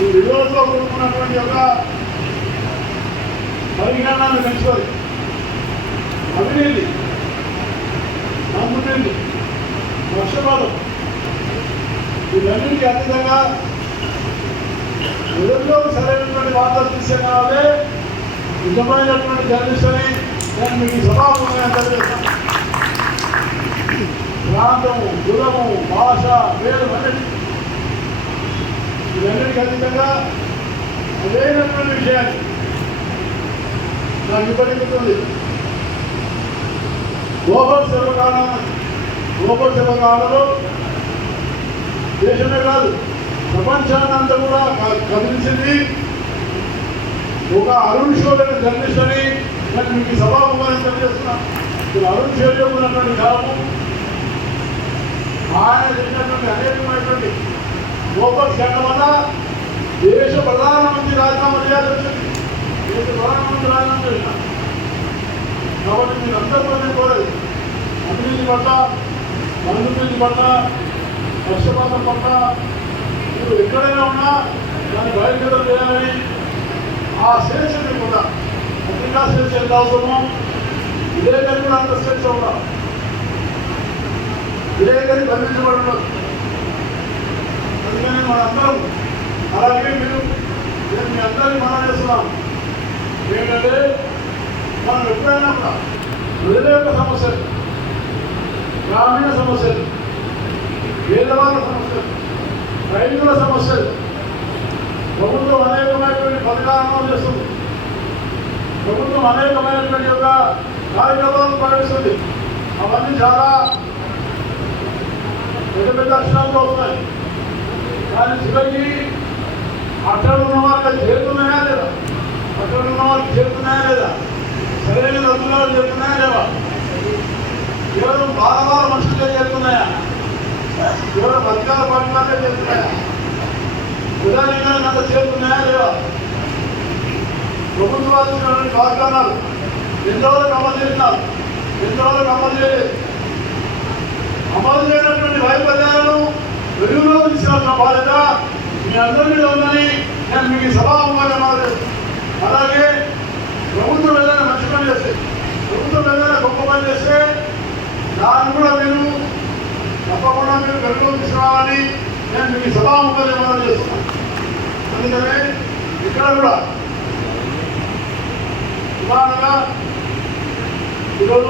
ఈ విలువలతో కూడుకున్నటువంటి ఒక పరిజ్ఞానాన్ని పెంచుకొని అవినీతి, నమ్ముతుంది, పక్షపాతం వీటన్నిటికీ అతీతంగా ఎదురులోకి సరైనటువంటి వార్తలు తీసుకురావాలే నిజమైనటువంటి జర్నలిస్ట్ అని నేను మీకు సభాముఖంగా తెలియజేస్తాను. ప్రాంతము, కులము, భాష, పేరు అన్నిటి ఇవన్నిటికీ అతీతంగా అదేనటువంటి విషయాన్ని నాకు ఇప్పటికీ గుర్తుంది. గ్లోబల్ సర్వకాలంలో దేశమే కాదు ప్రపంచాన్ని అంతా కూడా కదిలించింది ఒక అరుణ్ షో అనే జర్నలిస్ట్ అని నేను మీకు సభాముఖంగా తెలియజేస్తున్నాను. అరుణ్ షోలో ఉన్నటువంటి కాలము ఆయన చేసినటువంటి అనేకమైనటువంటి గ్లోబల్ స్కాండల్ వల్ల దేశ ప్రధానమంత్రి రాజీనామా చేయాల్సి వచ్చింది. దేశ ప్రధానమంత్రి రాజీనామా చేసినారు. కాబట్టి మీరు అందరూ కోరేది అభివృద్ధి పట్ల, అభివృద్ధి పట్ల, పక్షపాతం పట్ల మీరు ఎక్కడైనా ఉన్నా దాన్ని బహిర్గతం చేయాలని ఆ స్వేచ్ఛని కూడా పత్రికా స్వేచ్ఛ ఎంత అవసరమో విలేకరి కూడా అంత స్వేచ్ఛ ఉండాలి. విలేకరి బంధించబడదు. అందుకని మనందరం అలాగే నేను మీ అందరినీ మనం చేస్తున్నాం ఏంటంటే మనం ఎప్పుడైనా కూడా ప్రజల యొక్క సమస్యలు, గ్రామీణ సమస్యలు, పేదవాళ్ళ సమస్యలు, రైతుల సమస్యలు ప్రభుత్వం అనేకమైనటువంటి పథకాలను అమలు చేస్తుంది. ప్రభుత్వం అనేకమైనటువంటి యొక్క కార్యక్రమాలను ప్రకటిస్తుంది. అవన్నీ చాలా పెద్ద పెద్ద అక్షరాలతో వస్తాయి. కానీ చివరికి అక్కడ ఉన్న వాళ్ళకి చేరుతున్నాయా లేదా, అక్కడ ఉన్న వాళ్ళకి చేరుతున్నాయా లేదా, సరైన రంగులో చేరుతున్నాయా లేవా, కేవలం బాలవాళ్ళ మనుషులే చేరుతున్నాయా, కేవలం అధికార పార్టీ వాళ్ళే చేరుతున్నాయా, ప్రజానికానికి అంత చేరుతున్నాయా లేవా, ప్రభుత్వాలు ఇచ్చినటువంటి వాగ్దానాలు ఎంతవరకు అమలు చేసినారు, ఎంతవరకు అమలు చేయలేదు, అమలు చేయనటువంటి వైఫల్యాలను వెలుగులోకి తీసుకోవాల్సిన బాధ్యత మీ అందరి మీద ఉందని నేను మీకు సభాముఖంగా మాట్లాడుతున్నాను. అలాగే ప్రభుత్వం ఏదైనా మంచి పని చేస్తే, ప్రభుత్వం ఏదైనా గొప్ప పని చేస్తే దాన్ని కూడా మీరు తప్పకుండా మీరు వెలుగులోకి తీసుకురావాలని నేను మీకు సభాముఖంగా మాట్లాడుతున్నాను. అందుకనే ఇక్కడ కూడా ఉదాహరణగా ఈరోజు